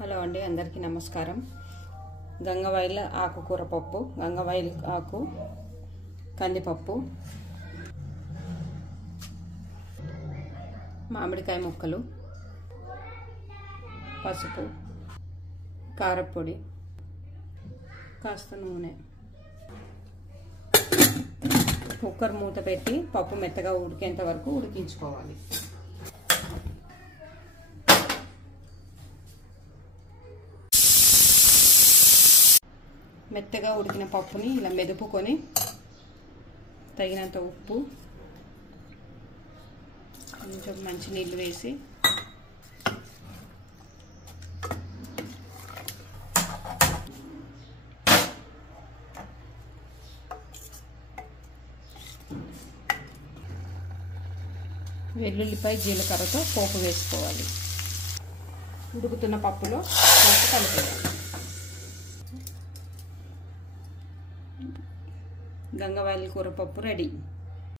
Hello అండి, అందరికీ నమస్కారం. గంగవాయిల ఆకుకూర పప్పు, గంగవాయిల ఆకు, కందిపప్పు, మామిడికాయ ముక్కలు, పసుపు, కారపొడి, కాస్త నూనె. కుక్కర్ మూత పెట్టి పప్పు మెత్తగా ఉడికేంత వరకు ఉడికించుకోవాలి. మెత్తగా ఉడికిన పప్పుని ఇలా మెదుపుకొని తగినంత ఉప్పు, కొంచెం మంచినీళ్ళు వేసి వెల్లుల్లిపై జీలకర్రతో పోపు వేసుకోవాలి. ఉడుకుతున్న పప్పులో పోపు కలిపేయాలి. గంగవాయిల కూర పప్పు రెడీ.